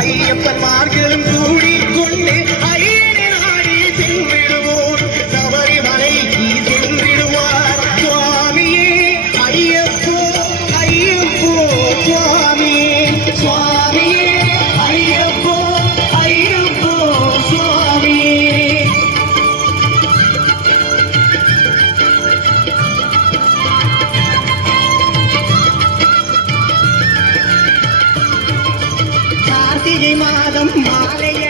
ஐயப்பன்மார்களும் கூடிக்கொண்டு ஐயனை நாடி சென்றிடுவோம் சபரிமலை சென்றிடுவார் சுவாமியே ஐயப்போ ஐயப்போ சுவாமியே சுவாமியே ஐயப்போ ஐயப்போ சுவாமியே கார்த்திகை மாதம் மாலைய